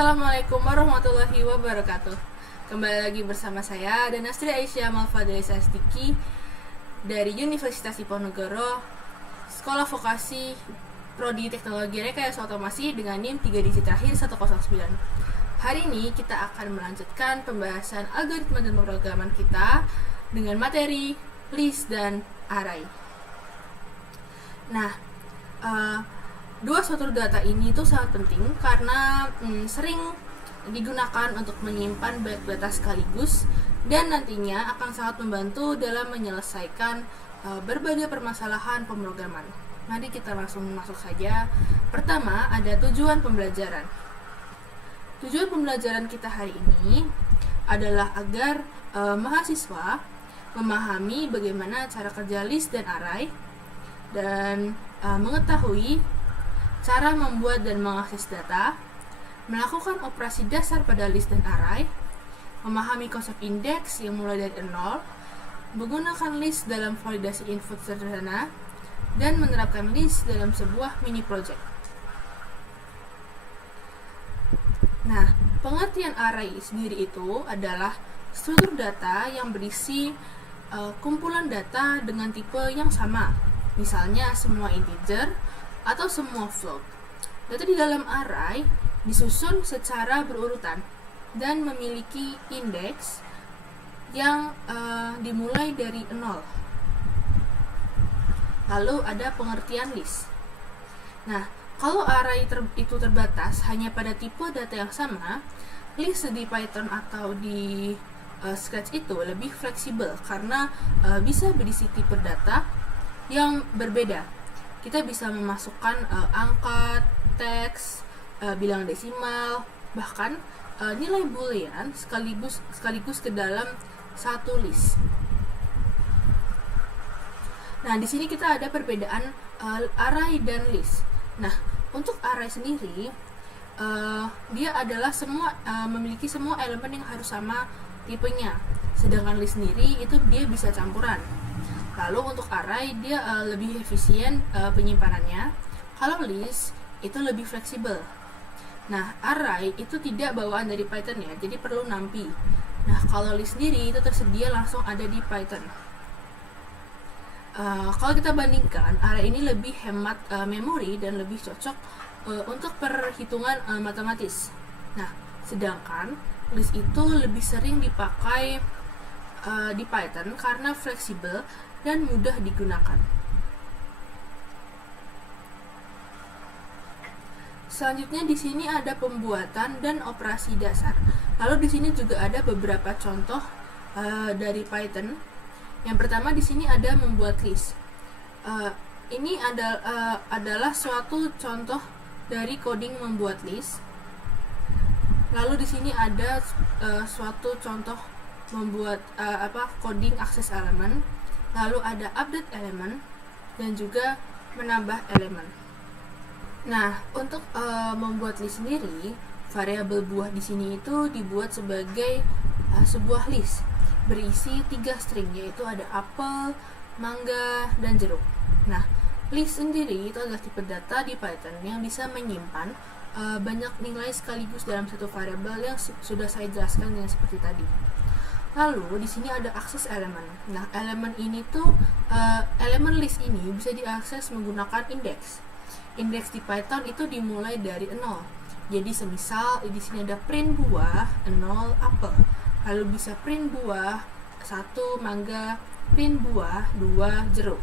Assalamualaikum warahmatullahi wabarakatuh. Kembali lagi bersama saya Danastri Aisyah Malfadilisa Astiki dari Universitas Diponegoro, Sekolah Vokasi Prodi Teknologi Rekayasa Otomasi dengan NIM 3 digit terakhir 109. Hari ini kita akan melanjutkan pembahasan algoritma dan pemrograman kita dengan materi list dan array. Nah, dua struktur data ini tuh sangat penting karena sering digunakan untuk menyimpan banyak data sekaligus dan nantinya akan sangat membantu dalam menyelesaikan berbagai permasalahan pemrograman. Mari kita langsung masuk saja. Pertama, ada tujuan pembelajaran. Tujuan pembelajaran kita hari ini adalah agar mahasiswa memahami bagaimana cara kerja list dan array dan mengetahui cara membuat dan mengakses data, melakukan operasi dasar pada list dan array, memahami konsep indeks yang mulai dari 0, menggunakan list dalam validasi input sederhana, dan menerapkan list dalam sebuah mini project. Nah, pengertian array sendiri itu adalah struktur data yang berisi kumpulan data dengan tipe yang sama, misalnya semua integer atau semua float. Data di dalam array disusun secara berurutan dan memiliki indeks yang dimulai dari 0. Lalu ada pengertian list. Nah, kalau array itu terbatas hanya pada tipe data yang sama, list di Python atau di Scratch itu lebih fleksibel karena bisa berisi tipe data yang berbeda. Kita bisa memasukkan angka, teks, bilangan desimal, bahkan nilai boolean sekaligus ke dalam satu list. Nah, di sini kita ada perbedaan array dan list. Nah, untuk array sendiri, dia adalah memiliki semua elemen yang harus sama tipenya. Sedangkan list sendiri itu dia bisa campuran. Lalu untuk array dia lebih efisien penyimpanannya. Kalau list itu lebih fleksibel. Nah, array itu tidak bawaan dari Python ya, jadi perlu NumPy. Nah, kalau list sendiri itu tersedia langsung ada di Python. Kalau kita bandingkan, array ini lebih hemat memori dan lebih cocok untuk perhitungan matematis. Nah, sedangkan list itu lebih sering dipakai di Python karena fleksibel dan mudah digunakan. Selanjutnya di sini ada pembuatan dan operasi dasar. Lalu di sini juga ada beberapa contoh dari Python. Yang pertama di sini ada membuat list. Ini adalah suatu contoh dari coding membuat list. Lalu di sini ada suatu contoh membuat coding akses elemen. Lalu ada update elemen dan juga menambah elemen. Nah, untuk membuat list sendiri, variabel buah di sini itu dibuat sebagai sebuah list berisi 3 string, yaitu ada apel, mangga, dan jeruk. Nah, list sendiri itu adalah tipe data di Python yang bisa menyimpan banyak nilai sekaligus dalam satu variabel yang sudah saya jelaskan dengan seperti tadi. Lalu di sini ada akses elemen. Nah, elemen ini tuh elemen list ini bisa diakses menggunakan indeks. Indeks di Python itu dimulai dari 0. Jadi semisal di sini ada print buah 0 apel. Lalu bisa print buah 1 mangga, print buah 2 jeruk.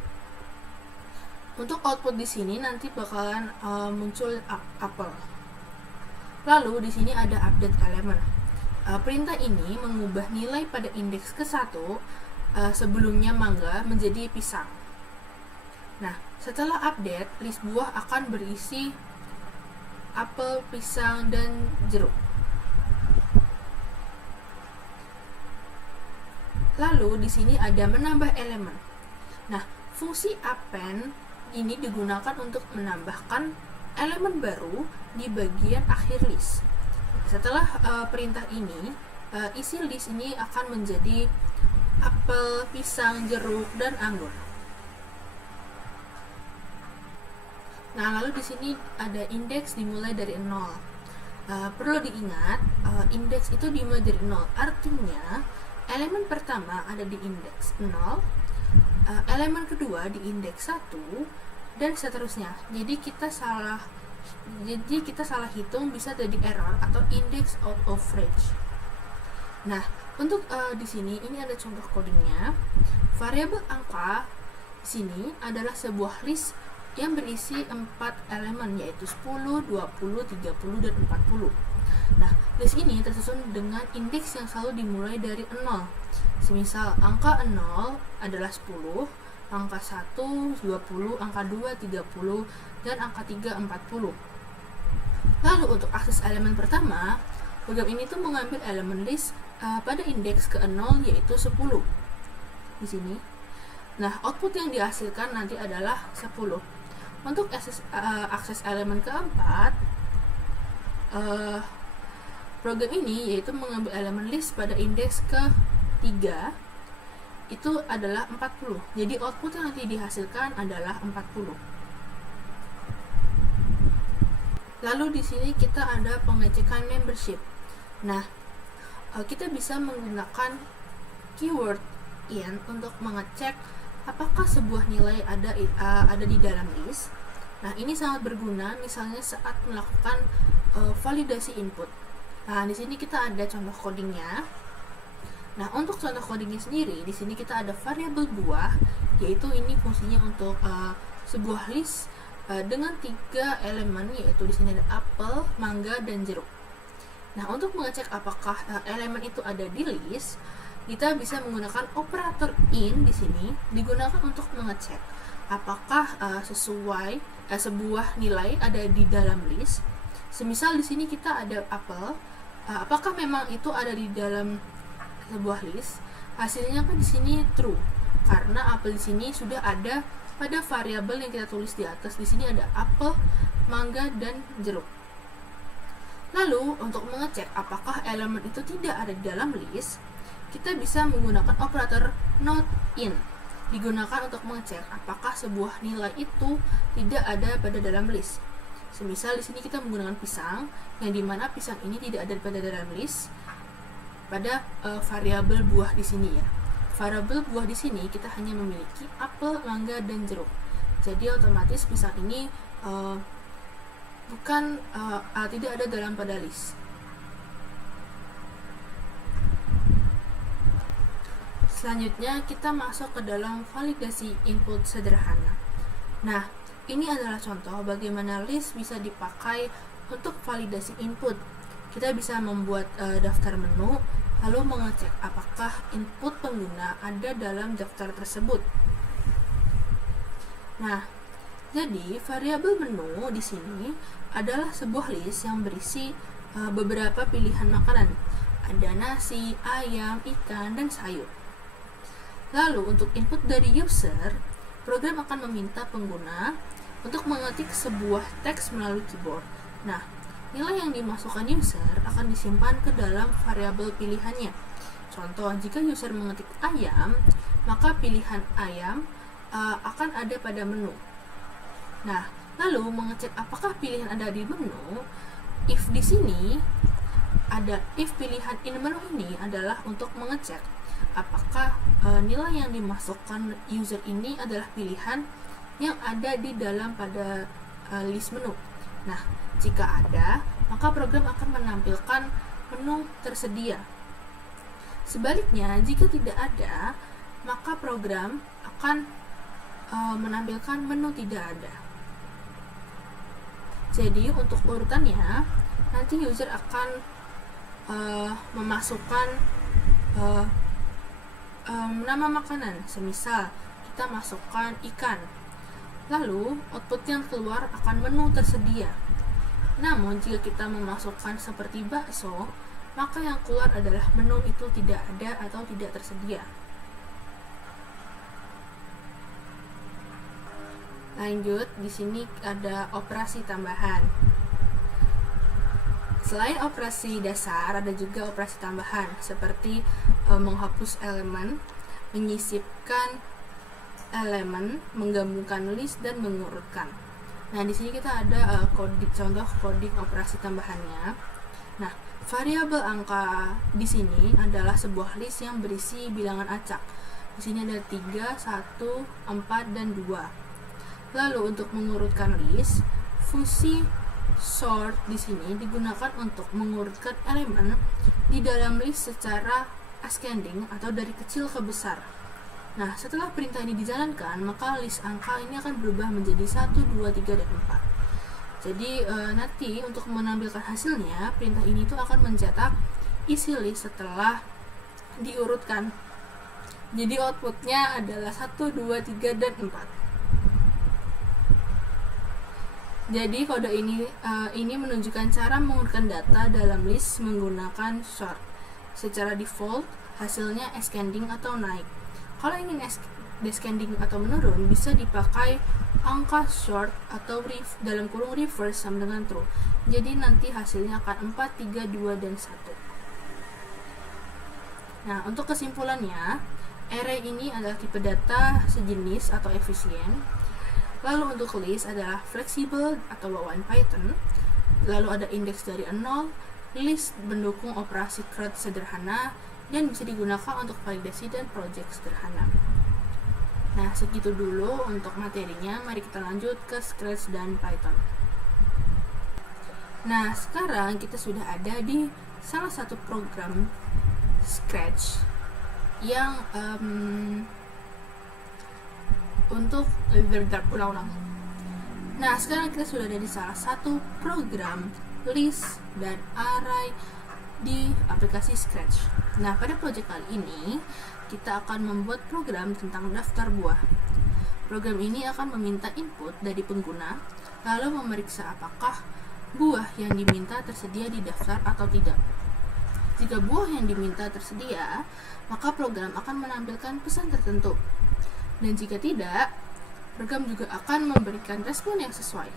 Untuk output di sini nanti bakalan muncul apel. Lalu di sini ada update elemen. Perintah ini mengubah nilai pada indeks ke-1 sebelumnya mangga menjadi pisang. Nah, setelah update, list buah akan berisi apel, pisang, dan jeruk. Lalu di sini ada menambah elemen. Nah, fungsi append ini digunakan untuk menambahkan elemen baru di bagian akhir list. Setelah perintah ini, isi list ini akan menjadi apel, pisang, jeruk, dan anggur. Nah, lalu di sini ada indeks dimulai dari 0. Perlu diingat, indeks itu dimulai dari 0. Artinya, elemen pertama ada di indeks 0, elemen kedua di indeks 1, dan seterusnya. Jadi kita salah hitung, bisa jadi error atau index out of range. Nah, untuk di sini ini ada contoh codingnya. Variabel angka di sini adalah sebuah list yang berisi 4 elemen, yaitu 10, 20, 30, dan 40. Nah, list ini tersusun dengan indeks yang selalu dimulai dari 0. Semisal angka 0 adalah 10, angka 1 20, angka 2 30, dan angka 3 40. Lalu untuk akses elemen pertama, program ini tuh mengambil elemen list pada indeks ke-0, yaitu 10 di sini. Nah, output yang dihasilkan nanti adalah 10. Untuk akses elemen keempat, program ini yaitu mengambil elemen list pada indeks ke-3, itu adalah 40. Jadi output yang nanti dihasilkan adalah 40. Lalu di sini kita ada pengecekan membership. Nah, kita bisa menggunakan keyword in untuk mengecek apakah sebuah nilai ada di dalam list. Nah, ini sangat berguna misalnya saat melakukan validasi input. Nah, di sini kita ada contoh codingnya. Nah, untuk contoh codingnya sendiri, di sini kita ada variabel buah, yaitu ini fungsinya untuk sebuah list dengan 3 elemen, yaitu di sini ada apel, mangga, dan jeruk. Nah, untuk mengecek apakah elemen itu ada di list, kita bisa menggunakan operator in di sini, digunakan untuk mengecek apakah sebuah nilai ada di dalam list. Semisal di sini kita ada apel, apakah memang itu ada di dalam sebuah list? Hasilnya kan di sini true, karena apel di sini sudah ada pada variabel yang kita tulis di atas. Di sini ada apel, mangga, dan jeruk. Lalu untuk mengecek apakah elemen itu tidak ada di dalam list, kita bisa menggunakan operator not in, digunakan untuk mengecek apakah sebuah nilai itu tidak ada pada dalam list. Semisal di sini kita menggunakan pisang, yang dimana pisang ini tidak ada pada dalam list pada variabel buah di sini ya. Variabel buah di sini kita hanya memiliki apel, mangga, dan jeruk. Jadi otomatis pisang ini tidak ada dalam pada list. Selanjutnya kita masuk ke dalam validasi input sederhana. Nah, ini adalah contoh bagaimana list bisa dipakai untuk validasi input. Kita bisa membuat daftar menu, lalu mengecek apakah input pengguna ada dalam daftar tersebut. Nah, jadi variabel menu di sini adalah sebuah list yang berisi beberapa pilihan makanan. Ada nasi, ayam, ikan, dan sayur. Lalu untuk input dari user, program akan meminta pengguna untuk mengetik sebuah teks melalui keyboard. Nah, nilai yang dimasukkan user akan disimpan ke dalam variabel pilihannya. Contoh, jika user mengetik ayam, maka pilihan ayam akan ada pada menu. Nah, lalu mengecek apakah pilihan ada di menu, if di sini ada if pilihan in menu ini adalah untuk mengecek apakah nilai yang dimasukkan user ini adalah pilihan yang ada di dalam pada list menu. Nah, jika ada, maka program akan menampilkan menu tersedia. Sebaliknya, jika tidak ada, maka program akan menampilkan menu tidak ada. Jadi, untuk urutannya, nanti user akan memasukkan nama makanan. Semisal kita masukkan ikan, lalu output yang keluar akan menu tersedia. Namun jika kita memasukkan seperti bakso, maka yang keluar adalah menu itu tidak ada atau tidak tersedia. Lanjut, di sini ada operasi tambahan. Selain operasi dasar, ada juga operasi tambahan seperti menghapus elemen, menyisipkan elemen, menggabungkan list, dan mengurutkan. Nah, di sini kita ada contoh coding operasi tambahannya. Nah, variabel angka di sini adalah sebuah list yang berisi bilangan acak. Di sini ada 3, 1, 4, dan 2. Lalu untuk mengurutkan list, fungsi sort di sini digunakan untuk mengurutkan elemen di dalam list secara ascending atau dari kecil ke besar. Nah, setelah perintah ini dijalankan, maka list angka ini akan berubah menjadi 1, 2, 3, dan 4. Jadi nanti untuk menampilkan hasilnya, perintah ini tuh akan mencetak isi list setelah diurutkan. Jadi outputnya adalah 1, 2, 3, dan 4. Jadi kode ini menunjukkan cara mengurutkan data dalam list menggunakan sort. Secara default, hasilnya ascending atau naik. Kalau ingin descending atau menurun, bisa dipakai angka short atau dalam kurung reverse sama dengan true. Jadi nanti hasilnya akan 4, 3, 2, dan 1. Nah, untuk kesimpulannya, array ini adalah tipe data sejenis atau efisien. Lalu untuk list adalah fleksibel atau bawaan Python. Lalu ada indeks dari 0, list mendukung operasi CRUD sederhana, dan bisa digunakan untuk validasi dan project sederhana. Nah, segitu dulu untuk materinya. Mari kita lanjut ke Scratch dan Python. Nah, sekarang kita sudah ada di salah satu program Scratch yang untuk ulang-ulang. Nah, sekarang kita sudah ada di salah satu program list dan array di aplikasi Scratch. Nah, pada project kali ini kita akan membuat program tentang daftar buah. Program ini akan meminta input dari pengguna, lalu memeriksa apakah buah yang diminta tersedia di daftar atau tidak. Jika buah yang diminta tersedia, maka program akan menampilkan pesan tertentu. Dan jika tidak, program juga akan memberikan respon yang sesuai.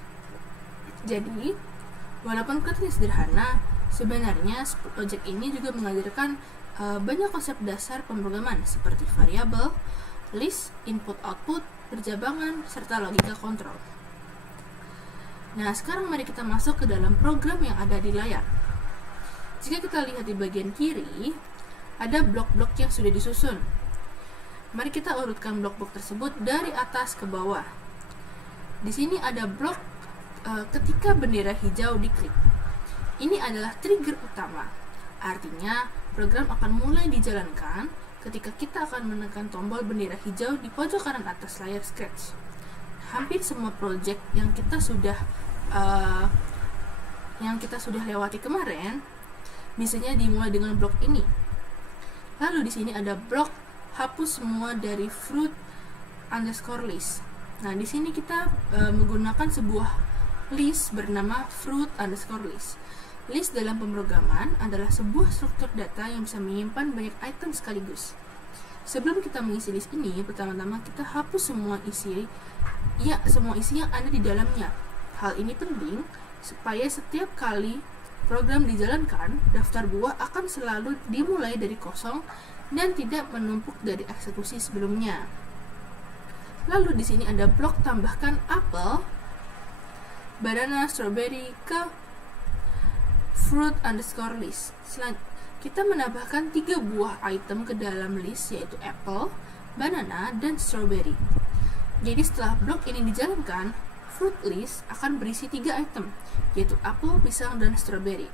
Jadi, walaupun kelihatannya sederhana, sebenarnya project ini juga mengajarkan banyak konsep dasar pemrograman seperti variabel, list, input-output, perjabangan, serta logika kontrol. Nah, sekarang mari kita masuk ke dalam program yang ada di layar. Jika kita lihat di bagian kiri, ada blok-blok yang sudah disusun. Mari kita urutkan blok-blok tersebut dari atas ke bawah. Di sini ada blok ketika bendera hijau diklik. Ini adalah trigger utama. Artinya, program akan mulai dijalankan ketika kita akan menekan tombol bendera hijau di pojok kanan atas layar Scratch. Hampir semua project yang kita sudah lewati kemarin, biasanya dimulai dengan blok ini. Lalu di sini ada blok hapus semua dari fruit underscore list. Nah, di sini kita menggunakan sebuah list bernama fruit underscore list. List dalam pemrograman adalah sebuah struktur data yang bisa menyimpan banyak item sekaligus. Sebelum kita mengisi list ini, pertama-tama kita hapus semua isi yang ada di dalamnya. Hal ini penting supaya setiap kali program dijalankan, daftar buah akan selalu dimulai dari kosong dan tidak menumpuk dari eksekusi sebelumnya. Lalu di sini ada blok tambahkan apel, banana, strawberry ke fruit underscore list. Kita menambahkan 3 buah item ke dalam list, yaitu apple, banana, dan strawberry. Jadi setelah blok ini dijalankan, fruit list akan berisi 3 item, yaitu apple, pisang, dan strawberry.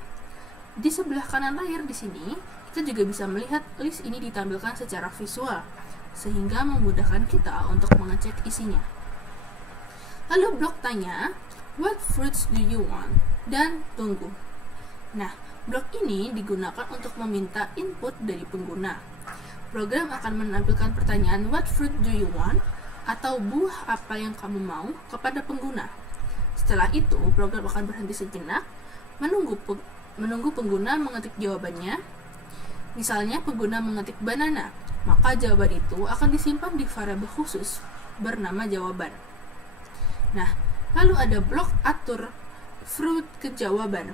Di sebelah kanan layar di sini, kita juga bisa melihat list ini ditampilkan secara visual, sehingga memudahkan kita untuk mengecek isinya. Lalu blok tanya, what fruits do you want? Dan tunggu. Nah, blok ini digunakan untuk meminta input dari pengguna. Program akan menampilkan pertanyaan what fruit do you want atau buah apa yang kamu mau kepada pengguna. Setelah itu, program akan berhenti sejenak, menunggu pengguna mengetik jawabannya. Misalnya pengguna mengetik banana, maka jawaban itu akan disimpan di variabel khusus bernama jawaban. Nah, lalu ada blok atur fruit ke jawaban.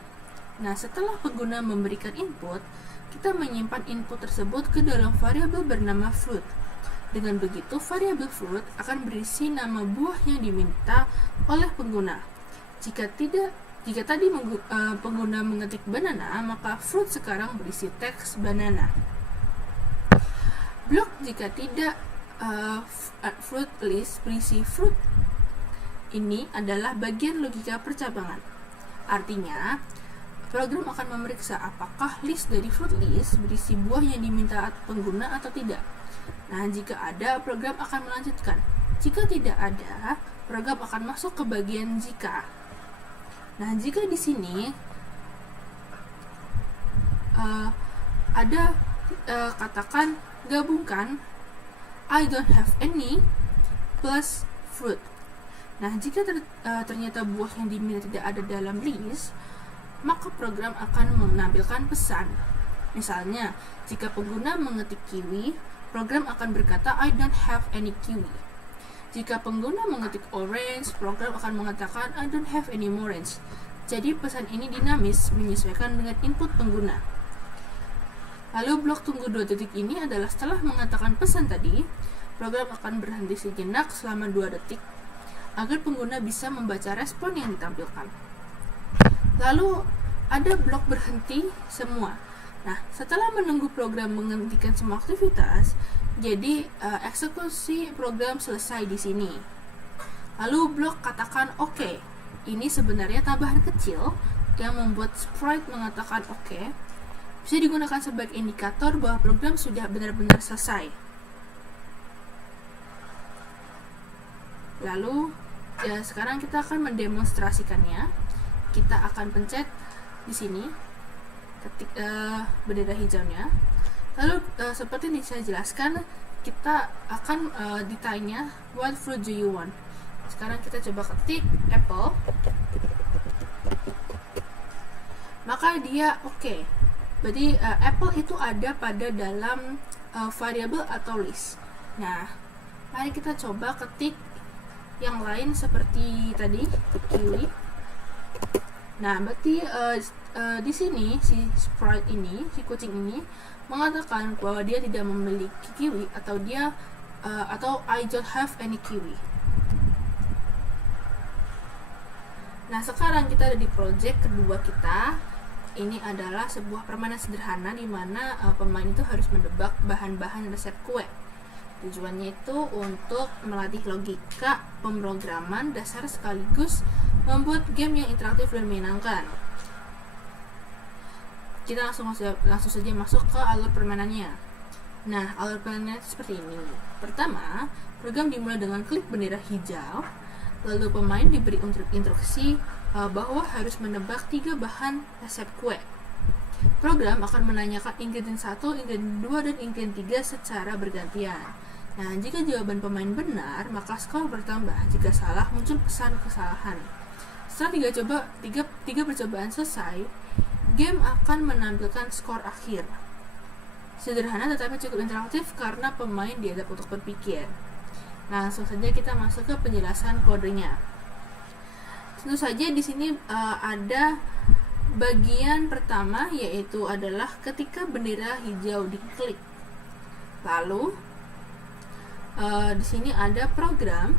Nah, setelah pengguna memberikan input, kita menyimpan input tersebut ke dalam variabel bernama fruit. Dengan begitu, variabel fruit akan berisi nama buah yang diminta oleh pengguna. Jika tidak Jika tadi pengguna mengetik banana, maka fruit sekarang berisi teks banana. Blok jika tidak fruit list berisi fruit. Ini adalah bagian logika percabangan. Artinya, program akan memeriksa apakah list dari fruit list berisi buah yang diminta pengguna atau tidak. Nah, jika ada, program akan melanjutkan. Jika tidak ada, program akan masuk ke bagian jika. Nah, jika di sini katakan gabungkan I don't have any plus fruit. Nah, jika ternyata buah yang diminta tidak ada dalam list, maka program akan menampilkan pesan. Misalnya, jika pengguna mengetik kiwi, program akan berkata I don't have any kiwi. Jika pengguna mengetik orange, program akan mengatakan I don't have any orange. Jadi pesan ini dinamis menyesuaikan dengan input pengguna. Lalu blok tunggu 2 detik ini adalah setelah mengatakan pesan tadi, program akan berhenti sejenak selama 2 detik agar pengguna bisa membaca respon yang ditampilkan. Lalu ada blok berhenti semua. Nah, setelah menunggu program menghentikan semua aktivitas, jadi eksekusi program selesai di sini. Lalu blok katakan oke. Ini sebenarnya tambahan kecil yang membuat sprite mengatakan oke. Bisa digunakan sebagai indikator bahwa program sudah benar-benar selesai. Lalu sekarang kita akan mendemonstrasikannya. Kita akan pencet di sini ketik bendera hijaunya. Lalu seperti yang saya jelaskan, kita akan ditanya what fruit do you want. Sekarang kita coba ketik apple, maka dia oke. Berarti apple itu ada pada dalam variabel atau list. Nah, mari kita coba ketik yang lain seperti tadi kiwi. Nah, berarti di sini si sprite ini, si kucing ini mengatakan bahwa dia tidak memiliki kiwi atau atau I don't have any kiwi. Nah, sekarang kita ada di project kedua kita. Ini adalah sebuah permainan sederhana di mana pemain itu harus menebak bahan-bahan resep kue. Tujuannya itu untuk melatih logika pemrograman dasar sekaligus membuat game yang interaktif dan menyenangkan. Kita langsung saja masuk ke alur permainannya. Nah, alur permainannya seperti ini. Pertama, program dimulai dengan klik bendera hijau. Lalu pemain diberi instruksi bahwa harus menebak 3 bahan resep kue. Program akan menanyakan ingredient 1, ingredient 2, dan ingredient 3 secara bergantian. Nah, jika jawaban pemain benar, maka skor bertambah. Jika salah, muncul pesan kesalahan. Setelah 3 percobaan selesai, game akan menampilkan skor akhir. Sederhana tetapi cukup interaktif karena pemain diajak untuk berpikir. Langsung saja kita masuk ke penjelasan kodenya. Tentu saja di sini ada bagian pertama, yaitu adalah ketika bendera hijau diklik. Lalu di sini ada program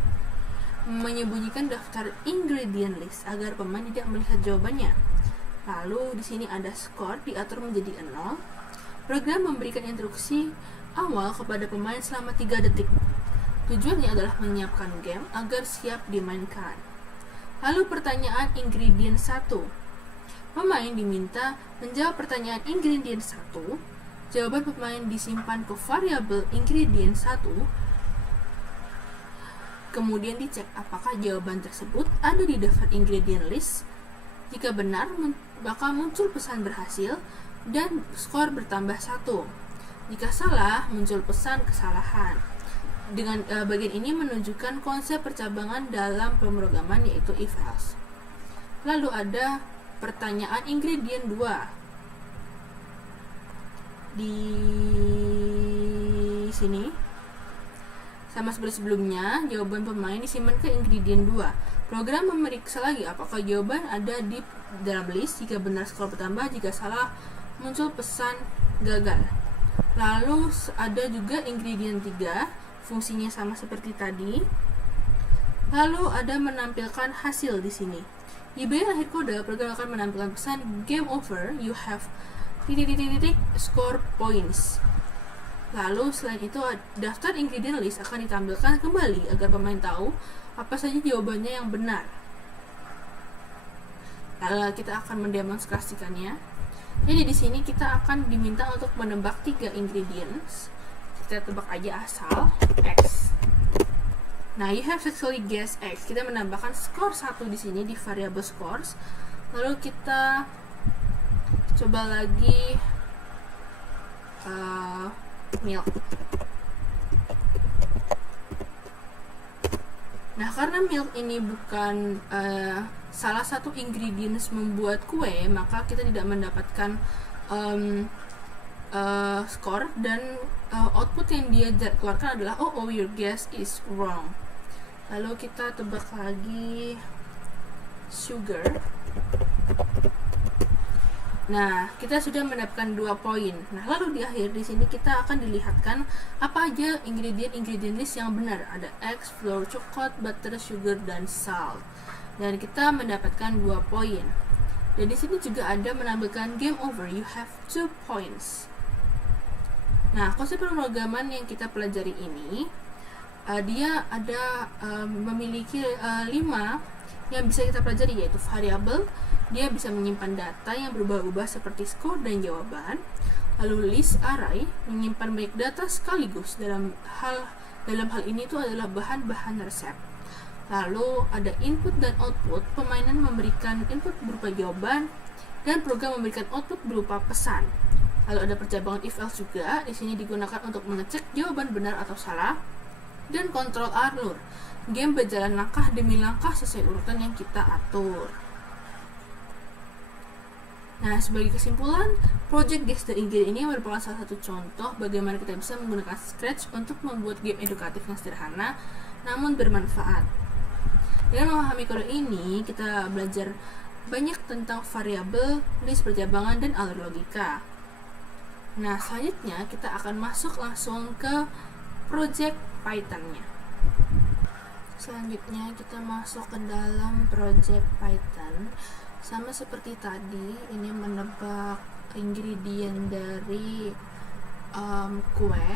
menyembunyikan daftar ingredient list agar pemain tidak melihat jawabannya. Lalu di sini ada skor diatur menjadi 0. Program memberikan instruksi awal kepada pemain selama 3 detik. Tujuannya adalah menyiapkan game agar siap dimainkan. Lalu pertanyaan ingredient 1. Pemain diminta menjawab pertanyaan ingredient 1. Jawaban pemain disimpan ke variabel ingredient 1. Kemudian dicek apakah jawaban tersebut ada di daftar ingredient list. Jika benar, bakal muncul pesan berhasil dan skor bertambah 1. Jika salah, muncul pesan kesalahan. Dengan bagian ini menunjukkan konsep percabangan dalam pemrograman, yaitu if else. Lalu ada pertanyaan ingredient 2. Di sini sama seperti sebelumnya, jawaban pemain disimpan ke ingredient 2. Program memeriksa lagi apakah jawaban ada di dalam list. Jika benar, skor bertambah. Jika salah, muncul pesan gagal. Lalu ada juga ingredient 3. Fungsinya sama seperti tadi. Lalu ada menampilkan hasil di sini. Di bagian akhir kode, program akan menampilkan pesan game over, you have score points. Lalu selain itu, daftar ingredient list akan ditampilkan kembali agar pemain tahu apa saja jawabannya yang benar. Lalu kita akan mendemonstrasikannya. Jadi di sini kita akan diminta untuk menebak 3 ingredients. Kita tebak aja asal X. Nah, you have successfully guessed X. Kita menambahkan skor 1 di sini di variable scores. Lalu kita coba lagi milk. Nah, karena milk ini bukan salah satu ingredients membuat kue, maka kita tidak mendapatkan skor, dan output yang dia keluarkan adalah oh your guess is wrong. Lalu kita tebak lagi sugar. Nah, kita sudah mendapatkan 2 poin. Nah, lalu di akhir di sini kita akan dilihatkan apa aja ingredient list yang benar. Ada eggs, flour, coklat, butter, sugar, dan salt. Dan kita mendapatkan 2 poin. Dan di sini juga ada menampilkan game over, you have 2 points. Nah, konsep pemrograman yang kita pelajari ini dia ada memiliki 5 yang bisa kita pelajari, yaitu variabel. Dia bisa menyimpan data yang berubah-ubah seperti skor dan jawaban. Lalu list array, menyimpan banyak data sekaligus. Dalam hal ini itu adalah bahan-bahan resep. Lalu ada input dan output. Permainan memberikan input berupa jawaban dan program memberikan output berupa pesan. Lalu ada percabangan if else juga. Di sini digunakan untuk mengecek jawaban benar atau salah. Dan kontrol alur. Game berjalan langkah demi langkah sesuai urutan yang kita atur. Nah, sebagai kesimpulan, Project Guess the Ingredient ini merupakan salah satu contoh bagaimana kita bisa menggunakan Scratch untuk membuat game edukatif yang sederhana namun bermanfaat. Dengan memahami kode ini, kita belajar banyak tentang variabel, list percabangan, dan alur logika. Nah, selanjutnya kita akan masuk langsung ke project Python-nya. Selanjutnya kita masuk ke dalam project Python. Sama seperti tadi, ini menebak ingredient dari kue.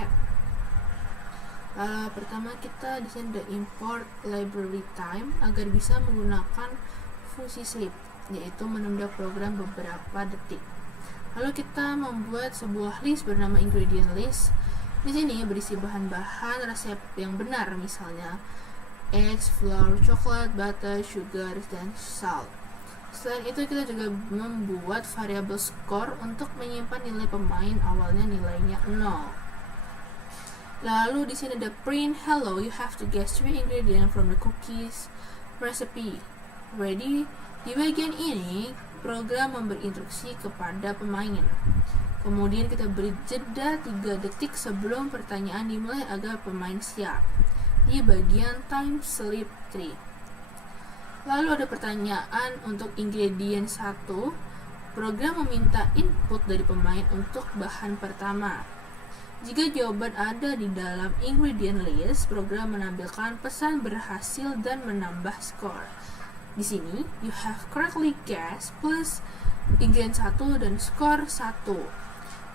Pertama kita di sini ada import library time agar bisa menggunakan fungsi sleep, yaitu menunda program beberapa detik. Lalu kita membuat sebuah list bernama ingredient list. Di sini berisi bahan-bahan resep yang benar, misalnya eggs, flour, coklat, butter, sugar, dan salt. Selain itu kita juga membuat variabel skor untuk menyimpan nilai pemain, awalnya nilainya 0. Lalu di sini ada print hello, you have to guess 3 ingredients from the cookies recipe. Ready? Di bagian ini program memberi instruksi kepada pemain. Kemudian kita beri jeda 3 detik sebelum pertanyaan dimulai agar pemain siap. Di bagian time sleep 3. Lalu ada pertanyaan untuk ingredient 1. Program meminta input dari pemain untuk bahan pertama. Jika jawaban ada di dalam ingredient list, program menampilkan pesan berhasil dan menambah skor. Di sini, you have correctly guessed plus ingredient 1 dan skor 1.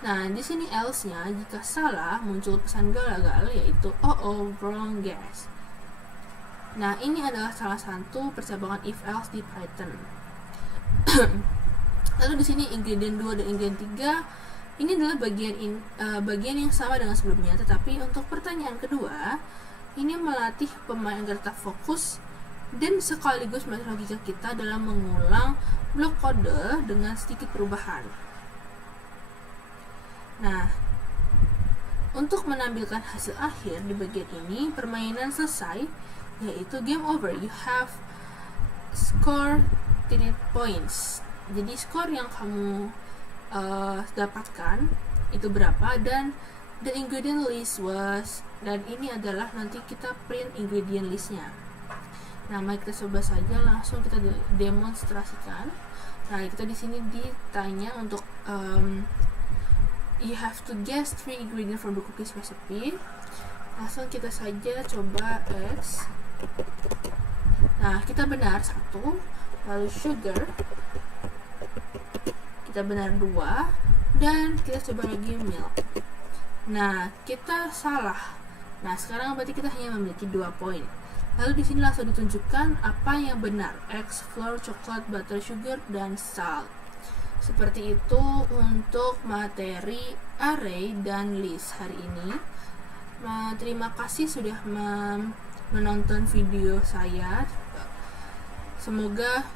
Nah, di sini else-nya, jika salah muncul pesan gagal, yaitu wrong guess. Nah, ini adalah salah satu percabangan if else di Python. Lalu di sini ingredient 2 dan ingredient 3 ini adalah bagian yang sama dengan sebelumnya, tetapi untuk pertanyaan kedua ini melatih pemain agar tetap fokus dan sekaligus melatih logika kita dalam mengulang blok kode dengan sedikit perubahan. Nah, untuk menampilkan hasil akhir di bagian ini, permainan selesai, yaitu game over, you have score 3 points. Jadi skor yang kamu dapatkan itu berapa, dan the ingredient list was, dan ini adalah nanti kita print ingredient listnya. Nah, mari kita coba saja, langsung kita demonstrasikan. Nah, kita di sini ditanya untuk you have to guess 3 ingredients from the cookies recipe. Langsung kita saja coba X. Nah, kita benar 1, lalu sugar kita benar 2, dan kita coba lagi milk. Nah, kita salah. Nah, sekarang berarti kita hanya memiliki 2 poin. Lalu di sini langsung ditunjukkan apa yang benar: eggs, flour, coklat, butter, sugar, dan salt. Seperti itu untuk materi array dan list hari ini. Terima kasih sudah menonton video saya. Semoga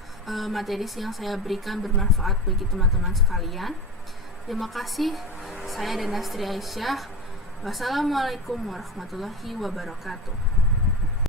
materi yang saya berikan bermanfaat bagi teman-teman sekalian. Terima kasih. Saya Danastri Aisyah. Wassalamualaikum warahmatullahi wabarakatuh.